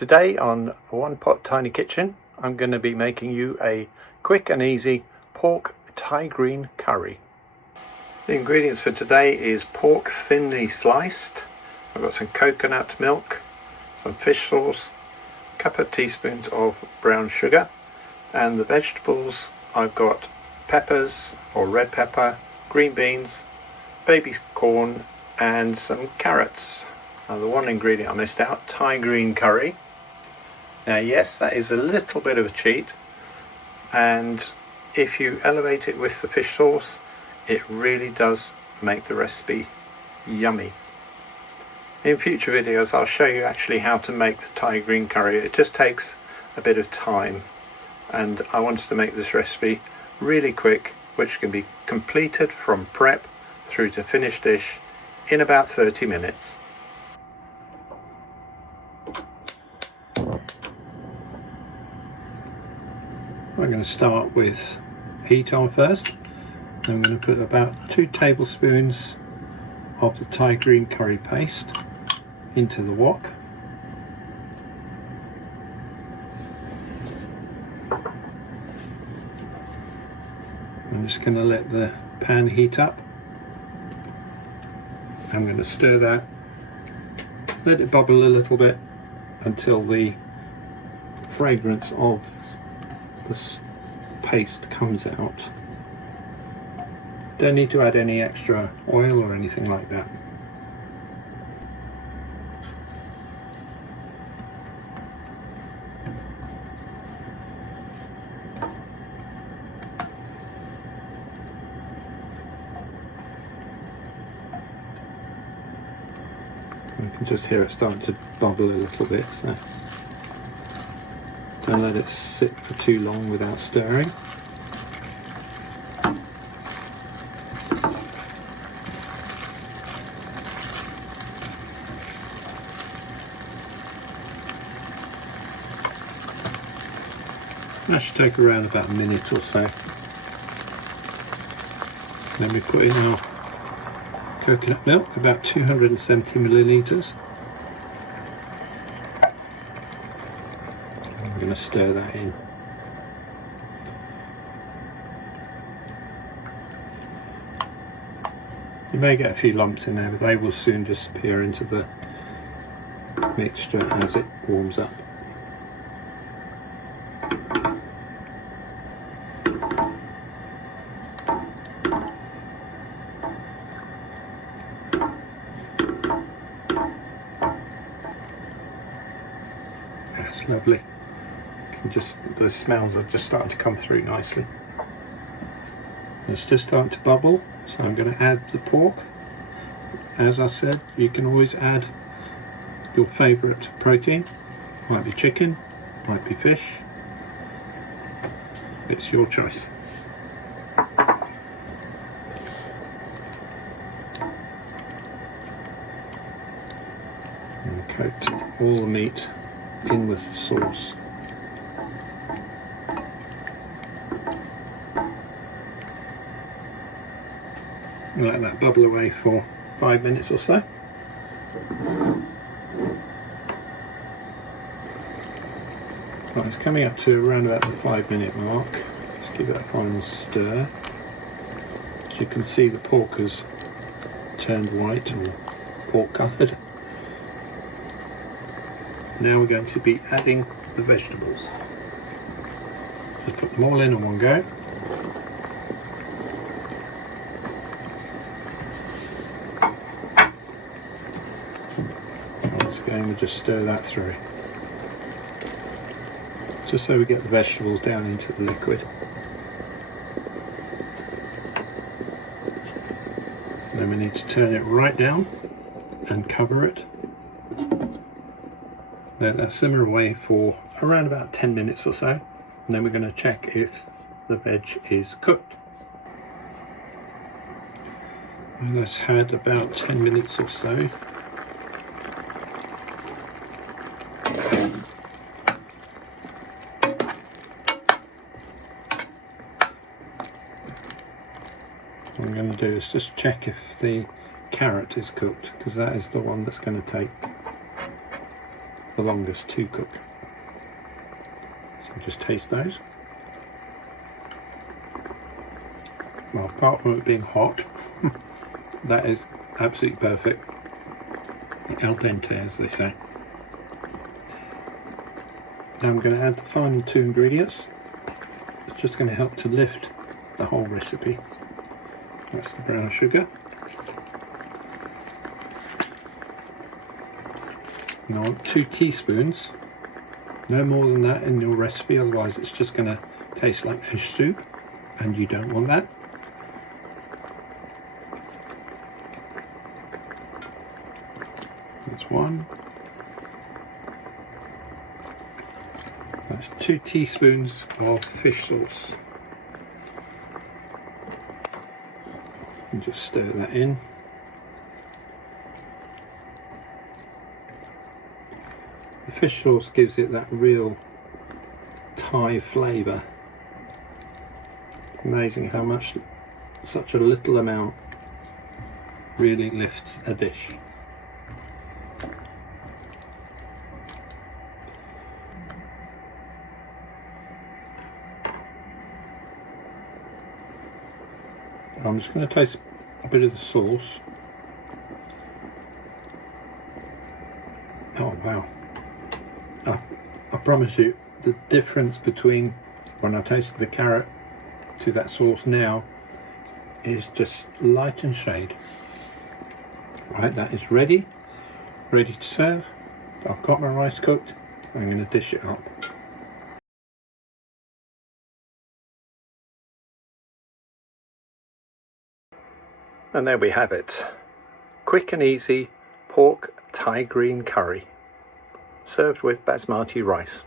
Today on One Pot Tiny Kitchen, I'm going to be making you a quick and easy pork Thai green curry. The ingredients for today is pork thinly sliced. I've got some coconut milk, some fish sauce, a couple of teaspoons of brown sugar, and the vegetables I've got peppers or red pepper, green beans, baby corn and some carrots. Now the one ingredient I missed out, Thai green curry. Now yes, that is a little bit of a cheat, and if you elevate it with the fish sauce, it really does make the recipe yummy. In future videos I'll show you actually how to make the Thai green curry. It just takes a bit of time, and I wanted to make this recipe really quick, which can be completed from prep through to finished dish in about 30 minutes. I'm going to start with heat on first. I'm going to put about 2 tablespoons of the Thai green curry paste into the wok. I'm just going to let the pan heat up. I'm going to stir that, let it bubble a little bit until the fragrance of this paste comes out. Don't need to add any extra oil or anything like that. You can just hear it starting to bubble a little bit, so don't let it sit for too long without stirring. That should take around about a minute or so. Then we put in our coconut milk, about 270 millilitres. I'm going to stir that in. You may get a few lumps in there, but they will soon disappear into the mixture as it warms up. That's lovely. The smells are just starting to come through nicely. It's just starting to bubble, so I'm going to add the pork. As I said, you can always add your favourite protein. Might be chicken, might be fish. It's your choice. And coat all the meat in with the sauce. And let that bubble away for 5 minutes or so. Right, it's coming up to around about the 5-minute mark. Let's give it a final stir. As you can see, the pork has turned white or pork coloured. Now we're going to be adding the vegetables. Just put them all in one go. Once again, we'll just stir that through, just so we get the vegetables down into the liquid. And then we need to turn it right down and cover it. Let that simmer away for around about 10 minutes or so, and then we're going to check if the veg is cooked. And that's had about 10 minutes or so. What I'm going to do is just check if the carrot is cooked, because that is the one that's going to take the longest to cook. So just taste those. Well, apart from it being hot, that is absolutely perfect. Al dente, as they say. Now I'm going to add the final two ingredients. It's just going to help to lift the whole recipe. That's the brown sugar. And I want 2 teaspoons. No more than that in your recipe, otherwise it's just going to taste like fish soup, and you don't want that. That's 1. That's 2 teaspoons of fish sauce. And just stir that in. The fish sauce gives it that real Thai flavour. It's amazing how much such a little amount really lifts a dish. I'm just going to taste a bit of the sauce. Oh wow. I promise you, the difference between when I tasted the carrot to that sauce now is just light and shade. Right, that is ready to serve. I've got my rice cooked. I'm going to dish it up. And there we have it. Quick and easy pork Thai green curry, served with basmati rice.